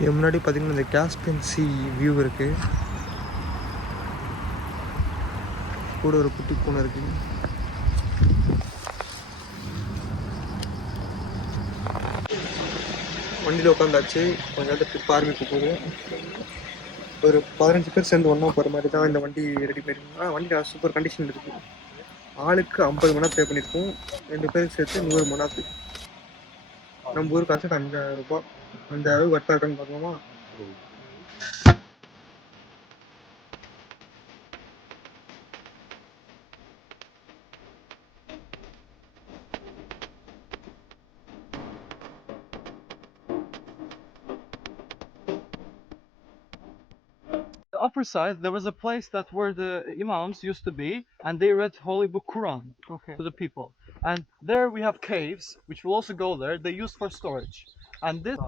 இது முன்னாடி பார்த்தீங்கன்னா இந்த காஸ்பியன் சி வியூ இருக்குது. கூட ஒரு குட்டி பூனை இருக்குது. வண்டியில் உட்காந்தாச்சு. கொஞ்சம் நேரத்தை ட்ரிப் ஆரம்பிக்க போகுது. ஒரு 15 பேர் சேர்ந்து ஒன்றா போகிற மாதிரி தான் இந்த வண்டி ரெடி பண்ணியிருக்கோம். வண்டி சூப்பர் கண்டிஷன் இருக்குது. ஆளுக்கு 50 மணி பே பண்ணியிருக்கோம். 2 பேருக்கு சேர்த்து 100 மணி. நம்ம ஊருக்கு காசு 5000 ரூபாய். 5000 ஒர்த்தாக இருக்கான்னு பார்க்கலாமா? The upper side, there was a place that where the imams used to be, and they read Holy Book Quran to the people. And there we have caves, which will also go there. They used for storage. And this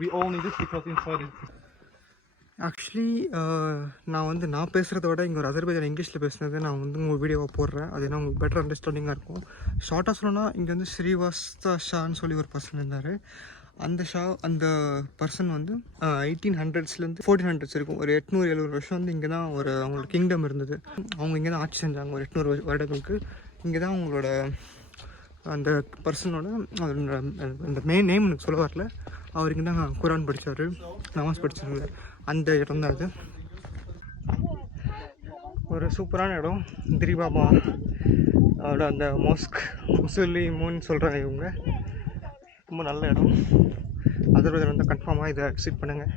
we all need it because inside it. Actually நான் பேசுகிறத விட இங்கே ஒரு அதர்பைஜான் இங்கிலீஷில் பேசுனது நான் உங்கள் வீடியோவை போடுறேன். அது ஏன்னா உங்களுக்கு பெட்டர் அண்டர்ஸ்டாண்டிங்காக இருக்கும். ஷார்ட்டாக சொல்லணும்னா இங்கே ஸ்ரீவாஸ்தா ஷான்னு சொல்லி ஒரு பர்சன் இருந்தார். அந்த பர்சன் 1800s 1400s இருக்கும். ஒரு 800-700 வருஷம் இங்கே தான் அவங்களோட கிங்டம் இருந்தது. அவங்க இங்கே தான் ஆட்சி செஞ்சாங்க. ஒரு 800 வருடங்களுக்கு இங்கே தான் அவங்களோட அந்த பர்சனோட அந்த மெயின் நேம் எனக்கு சொல்ல வரல. அவருக்கு தான் குரான் படித்தார், நமாஸ் படிச்சிருந்தார். அந்த இடம் தான் அது. ஒரு சூப்பரான இடம். திரிபாபா அவரோட அந்த மோஸ்க் முஸ்லிமுன்னு சொல்கிறாங்க இவங்க. ரொம்ப நல்ல இடம். அதர்பைஜான் கன்ஃபார்மாக இதை விசிட் பண்ணுங்கள்.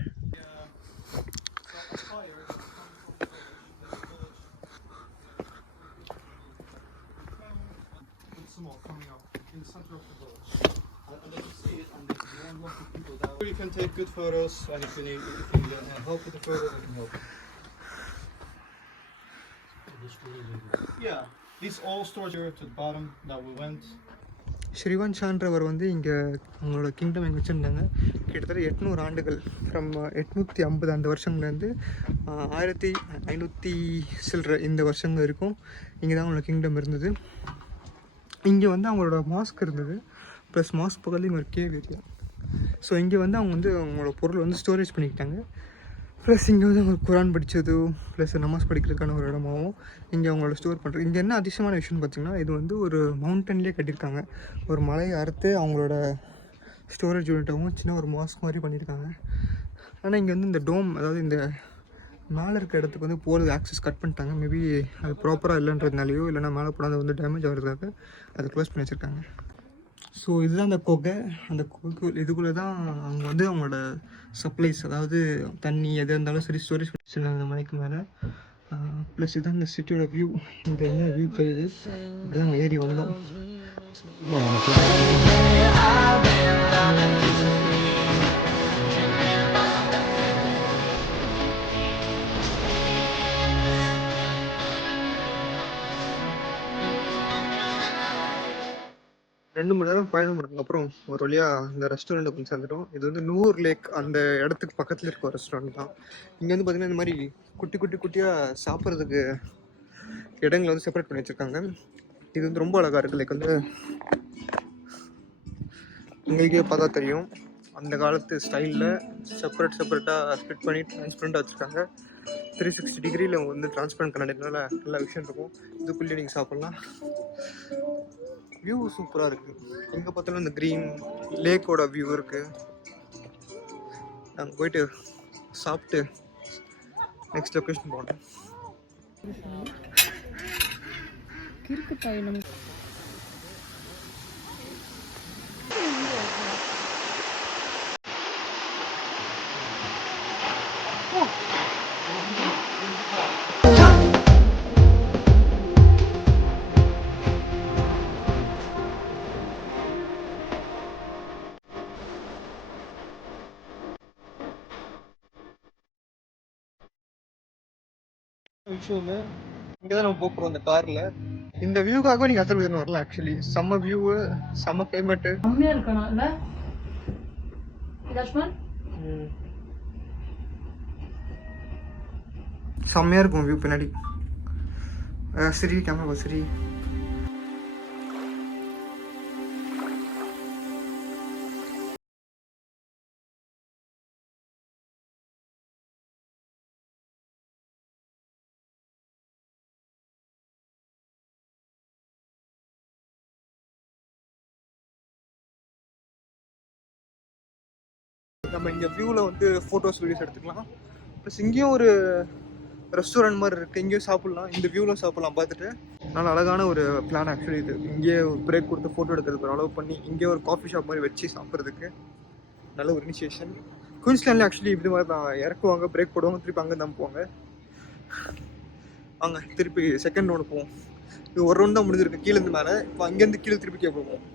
You can take good photos, and if you need help with the photos, I can help. Yeah, these all storage area to the bottom that we went. ஸ்ரீவான் ஷான்றவர் இங்கே அவங்களோட கிங்டம் எங்கே வச்சுருந்தாங்க. கிட்டத்தட்ட 800 ஆண்டுகள், ஃப்ரம் 850 அந்த வருஷங்கள்லேருந்து 1500 சில்லற இந்த வருஷங்கள் இருக்கும் இங்கே தான் அவங்களோட கிங்டம் இருந்தது. இங்கே அவங்களோட மாஸ்க் இருந்தது. ப்ளஸ் மாஸ்க் பக்கத்தில் இங்கே ஒரு கேவ் ஏரியா. ஸோ இங்கே அவங்க அவங்களோட பொருள் ஸ்டோரேஜ் பண்ணிக்கிட்டாங்க. ப்ளஸ் இங்கே அவங்க குரான் படித்தது ப்ளஸ் நமாஸ் படிக்கிறதுக்கான ஒரு இடமாகவும் இங்கே அவங்களோட ஸ்டோர் பண்ணுறது. இங்கே என்ன அதிசயமான விஷயம்னு பார்த்திங்கன்னா, இது ஒரு மவுண்டன்லேயே கட்டியிருக்காங்க. ஒரு மலையை அறுத்து அவங்களோட ஸ்டோரேஜ் யூனிட்டாகவும் சின்ன ஒரு மாஸ்க் மாதிரி பண்ணியிருக்காங்க. ஆனால் இங்கே இந்த டோம், அதாவது இந்த மேலே இருக்க இடத்துக்கு போகிறது ஆக்சஸ் கட் பண்ணிட்டாங்க. மேபி அது ப்ராப்பராக இல்லைன்றதுனாலையோ இல்லைனா மேலே போனால் டேமேஜ் ஆகிறதுக்காக அதை க்ளோஸ் பண்ணி வச்சுருக்காங்க. ஸோ இதுதான் அந்த குகை. அந்த இதுக்குள்ளே தான் அவங்க அவங்களோட சப்ளைஸ், அதாவது தண்ணி எது இருந்தாலும் சரி ஸ்டோரேஜ் பண்ணி அந்த மலைக்கு மேலே. ப்ளஸ் இதுதான் இந்த சிட்டியோட வியூ. இந்த என்ன வியூ போயிடுது இப்படி தான் ஏறி வந்தோம். ரெண்டு மணி நேரம் பயணம் பண்ணதுக்கப்புறம் ஒரு வழியாக இந்த ரெஸ்டாரண்ட்டை போய் சேர்ந்துட்டோம். இது நூர் லேக் அந்த இடத்துக்கு பக்கத்தில் இருக்க ஒரு ரெஸ்டாரண்ட் தான். இங்கே பார்த்திங்கன்னா இந்த மாதிரி குட்டியாக சாப்பிட்றதுக்கு இடங்களை செப்பரேட் பண்ணி வச்சுருக்காங்க. இது ரொம்ப அழகாக இருக்குது. லைக் உங்களுக்கே பார்த்தா தெரியும், அந்த காலத்து ஸ்டைலில் செப்பரேட்டாக ஸ்ப்ளிட் பண்ணி ட்ரான்ஸ்பரண்ட்டாக வச்சுருக்காங்க. 360 டிகிரியில் ட்ரான்ஸ்பரண்ட் கண்ணாடினால எல்லா விஷயம் இருக்கும். இதுக்குள்ளேயே நீங்கள் சாப்பிட்லாம். வியூ சூப்பராக இருக்குது. எங்கே பார்த்தாலும் இந்த க்ரீன் லேக்கோட வியூ இருக்குது. நாங்கள் போயிட்டு சாப்பிட்டு நெக்ஸ்ட் லொக்கேஷன் போனோம். கிறுக்கு பயணம். விஷயம் இங்கே தான் நம்ம போகிறோம் அந்த காரில். இந்த வியூக்காக நீங்கள் அசல் வரலாம் ஆக்சுவலி. செம்ம வியூவு, செம்ம கிளைமேட்டு. கம்மியா இருக்கணும் இல்ல லக்ஷ்மன்? செம்மையாக இருக்கும் வியூ பின்னாடி. சரி கேமரா சரி. நம்ம இங்கே வியூவில் வந்து ஃபோட்டோஸ் வீடியோஸ் எடுத்துக்கலாம். ப்ளஸ் இங்கேயும் ஒரு ரெஸ்டாரண்ட் மாதிரி இருக்குது, இங்கேயும் சாப்பிட்லாம், இந்த வியூவில் சாப்பிட்லாம். பார்த்துட்டு நல்ல அழகான ஒரு பிளான் ஆக்சுவலி இது. இங்கேயே பிரேக் கொடுத்து ஃபோட்டோ எடுக்கிறதுக்கு ஒரு அலோவ் பண்ணி இங்கேயே ஒரு காஃபி ஷாப் மாதிரி வச்சு சாப்பிட்றதுக்கு நல்ல ஒரு இனிஷியேஷன். குயின்ஸ்லாண்டில் ஆக்சுவலி இது மாதிரி தான் இறக்குவாங்க, பிரேக் போடுவாங்க, திருப்பி அங்கே தான் போவாங்க. வாங்க திருப்பி செகண்ட் ரவுண்டு போவோம். இது ஒரு ரவுண்ட் தான் முடிஞ்சிருக்கு கீழேருந்து மேலே. இப்போ அங்கேருந்து கீழே திருப்பி கேட்போம்.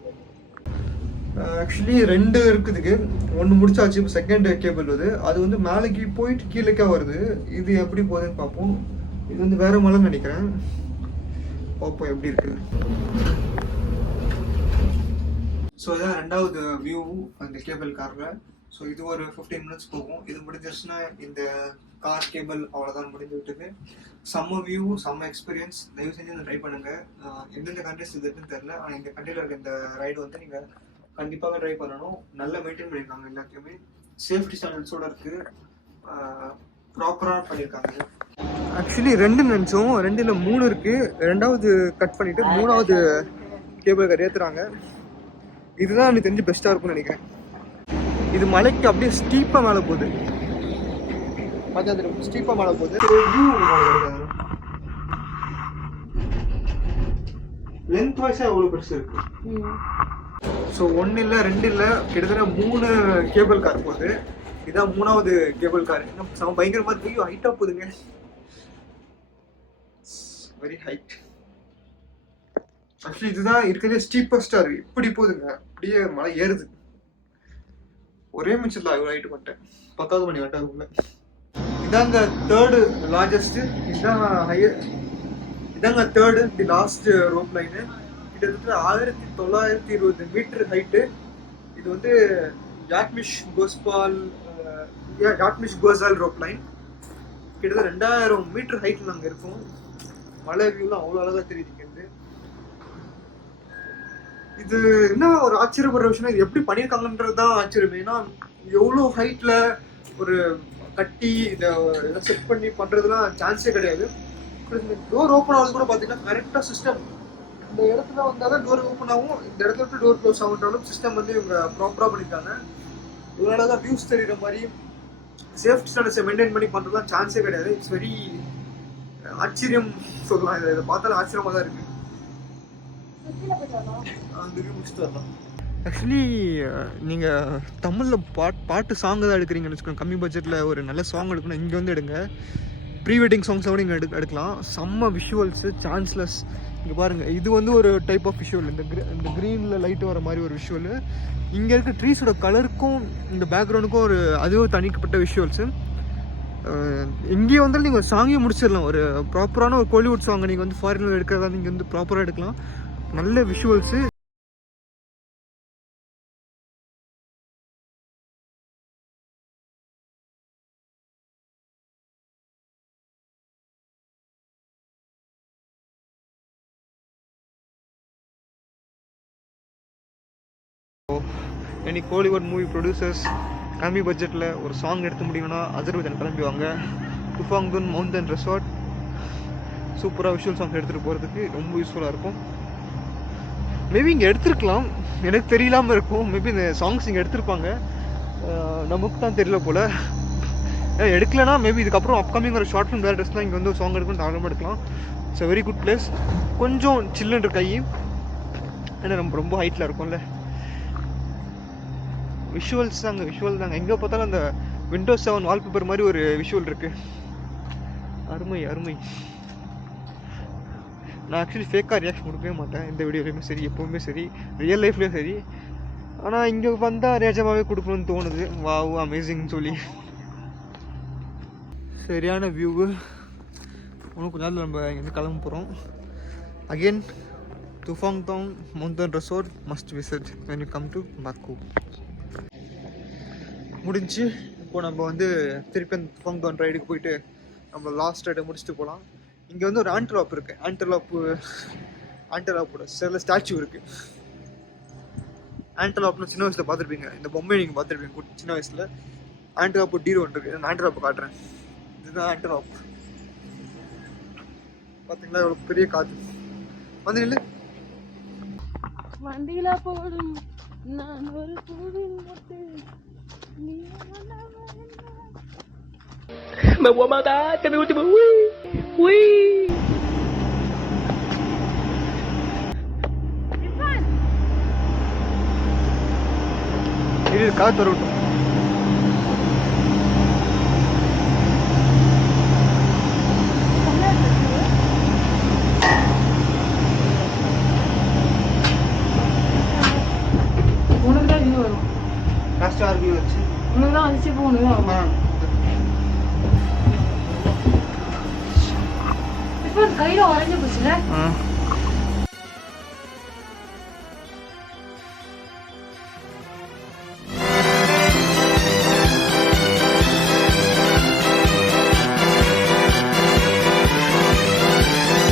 ஆக்சுவலி 2 இருக்குதுக்கு, 1 முடிச்சாச்சு. இப்போ செகண்ட் கேபிள் வருது, அது வந்து மேலேக்கு போயிட்டு கீழேக்கா வருது. இது எப்படி போகுதுன்னு பார்ப்போம். இது வந்து வேற மலைன்னு நினைக்கிறேன், பார்ப்போம் எப்படி இருக்கு. ஸோ இதான் 2வது வியூ அந்த கேபிள் காரில். ஸோ இது ஒரு 15 மினிட்ஸ் போகும். இது முடிஞ்சிருச்சுன்னா இந்த கார் கேபிள் அவ்வளோதான் முடிஞ்சு விட்டுது. செம்ம வியூ, செம்ம எக்ஸ்பீரியன்ஸ். தயவு செஞ்சு இந்த ட்ரை பண்ணுங்கள். எந்தெந்த கண்ட்ரிஸ் இதுன்னு தெரில, ஆனால் இந்த கண்ட்ரியில் இருக்க இந்த ரைடு வந்து நீங்கள் கண்டிப்பாக ட்ரை பண்ணணும். நல்லா மெயின்டைன் பண்ணியிருக்காங்க, எல்லாத்தையுமே சேஃப்டி ஸ்டாண்டர்ட்ஸோடு இருக்குது, ப்ராப்பராக பண்ணியிருக்காங்க. ஆக்சுவலி 2 நிமிஷம் 2ல் 3 இருக்குது. 2வது கட் பண்ணிவிட்டு 3வது கேபிள் கார் ஏற்றுறாங்க. இதுதான் எனக்கு தெரிஞ்சு பெஸ்ட்டாக இருக்கும்னு நினைக்கிறேன். இது மலைக்கு அப்படியே ஸ்டீப்பாக மேலே போகுது, பார்த்தா ஸ்டீப்பாக மேலே போகுது. லென்த் வைஸாக எவ்வளோ பெருசு இருக்குது. ஸோ 1 இல்லை 2 இல்லை, கிட்டத்தட்ட 3 கேபிள் கார் போகுது. இதான் 3வது கேபிள் கார். இன்னும் பயங்கரமாக தெரியும், ஹைட்டாக போகுதுங்க, வெரி ஹைட். ஆக்சுவலி இதுதான் இருக்கிறதே ஸ்டீப்பஸ்டாக இருக்குது. இப்படி போகுதுங்க, அப்படியே மலை ஏறுது. ஒரே நிமிஷத்தில் இவ்வளோ ஹைட்டு பண்ணிட்டேன். 10வது மணி வந்துட்டு அதுக்குள்ள. இதாங்க 3rd லார்ஜஸ்ட்டு, இதுதான் இதாங்க 3rd the last rope line. கிட்டத்தட்ட 1920 மீட்டர் ஹைட்டு. இது வந்து யாட்மிஷ் கோசால் ரோப் லைன். கிட்டத்தட்ட 2000 மீட்டர் ஹைட்டில் நாங்கள் இருக்கோம். மலை வியூலாம் அவ்வளோ அழகாக தெரியுது. இது என்ன ஒரு ஆச்சரியப்படுற விஷயம், இது எப்படி பண்ணியிருக்காங்கன்றது தான் ஆச்சரியம். ஏன்னா எவ்வளோ ஹைட்டில் ஒரு கட்டி இதை செட் பண்ணி பண்ணுறதுலாம் சான்ஸே கிடையாது. இந்த டோர் ஓப்பன் ஆகுது கூட பார்த்தீங்கன்னா கரெக்டாக சிஸ்டம். இந்த இடத்துல வந்தால் தான் டோர் ஓப்பன் ஆகும், இந்த இடத்துல விட்டு டோர் க்ளோஸ் ஆகுன்றாலும் சிஸ்டம் வந்து இவங்க ப்ராப்பராக பண்ணியிருக்காங்க. இவங்களால தான் வியூஸ் தெரிகிற மாதிரி சேஃப்டி ஸ்டாண்டர்ட்ஸை மெயின்டைன் பண்ணி பண்ணுறதுலாம் சான்ஸே கிடையாது. இட்ஸ் வெரி ஆச்சரியம் சொல்லலாம். இதை பார்த்தாலும் ஆச்சரியமாக தான் இருக்குது. ஆக்சுவலி நீங்கள் தமிழில் பாட்டு சாங் தான் எடுக்கிறீங்கன்னு வச்சுக்கோங்க, கம்மி பட்ஜெட்டில் ஒரு நல்ல சாங் எடுக்கணும், இங்கே வந்து எடுங்க. ப்ரீ வெட்டிங் சாங்ஸோடு இங்கே எடுக்கலாம். செம்ம விஷுவல்ஸு சான்ஸ்லெஸ். இங்கே பாருங்கள், இது வந்து ஒரு டைப் ஆஃப் விஷுவல். இந்த க்ரீனில் லைட்டு வர மாதிரி ஒரு விஷுவல். இங்கே இருக்க ட்ரீஸோட கலருக்கும் இந்த பேக்ரவுண்டுக்கும் ஒரு அதுவே ஒரு தனிக்கப்பட்ட விஷுவல்ஸு. இங்கேயே வந்து நீங்கள் ஒரு சாங்கே முடிச்சிடலாம். ஒரு ப்ராப்பரான ஒரு கோலிவுட் சாங்கை நீங்கள் வந்து ஃபாரினில் எடுக்கிறதா நீங்கள் வந்து ப்ராப்பராக எடுக்கலாம். நல்ல visuals. Any Kollywood movie producers கம்மி பட்ஜெட்டில் ஒரு சாங் எடுத்து முடியும்னா அஜர்பைஜான் கிளம்பிவாங்க. துஃபாங்துன் மவுண்டன் ரெசார்ட் சூப்பராக விஷுவல் சாங்ஸ் எடுத்துகிட்டு போகிறதுக்கு ரொம்ப யூஸ்ஃபுல்லாக இருக்கும். மேபி இங்கே எடுத்துருக்கலாம், எனக்கு தெரியலாமல் இருக்கும். மேபி இந்த சாங்ஸ் இங்கே எடுத்திருப்பாங்க, நமக்கு தான் தெரியல போல். எடுக்கலைன்னா மேபி இதுக்கப்புறம் அப்கமிங் ஒரு ஷார்ட் ஃபிலிம் டேரக்டர்ஸ்லாம் இங்கே வந்து சாங் எடுக்கணும், தாராளமாக எடுக்கலாம். It's a very good place. கொஞ்சம் சில்லுன்ற கை, ஏன்னா நம்ம ரொம்ப ஹைட்டில் இருக்கும்ல. விஷுவல்ஸ் தாங்க, விஷுவல் தாங்க. எங்கே பார்த்தாலும் அந்த விண்டோஸ் 7 வால்பேப்பர் மாதிரி ஒரு விஷுவல் இருக்குது. அருமை அருமை. நான் ஆக்சுவலி ஃபேக்காக ரியாக்ஷன் கொடுக்கவே மாட்டேன், இந்த வீடியோலையுமே சரி, எப்போவுமே சரி, ரியல் லைஃப்லேயும் சரி. ஆனால் இங்கே வந்தால் நிஜமாகவே கொடுக்கணும்னு தோணுது. வாவ், அமேசிங்னு சொல்லி. சரியான வியூவு. இன்னும் கொஞ்ச நாள் நம்ம இங்கேருந்து கிளம்ப போகிறோம். அகெயின் துஃபாங்தாங் mountain resort must visit when you come to Baku. முடிஞ்சு இப்போ நம்ம வந்து திருப்பி அந்த துஃபாங்தாங் ரைடுக்கு போயிட்டு நம்ம லாஸ்ட் ரைடை முடிச்சுட்டு போகலாம். இங்கே வந்து ஒரு ஆண்டர்லாப் இருக்குது. ஆண்டர்லாப்போட சில ஸ்டாச்சு இருக்குது. ஆண்டர்லாப்னு சின்ன வயசில் பார்த்துருப்பீங்க, இந்த பொம்மையை நீங்கள் பார்த்துருப்பீங்க சின்ன வயசில். ஆண்டர்லாப் டீரோ ஒன்று இருக்குது. நான் ஆண்டர்லாப்பை காட்டுறேன். இதுதான் ஆண்டர்லாப். பார்த்தீங்களா எவ்வளோ பெரிய காற்று வந்து இல்லை. வண்டியில போடும் நான் ஒரு பூவின் மொட்டு நீ me voy a matar, este es mi último. Uy. இது காற்று வரட்டும். உனக்கு தான் இது வரும். லாஸ்ட் ஆர்பி வச்சு உனக்கு தான் வந்துச்சு, இப்போ உனக்கு தான் வரும். இப்போ கையில் உறைஞ்சு போச்சுல.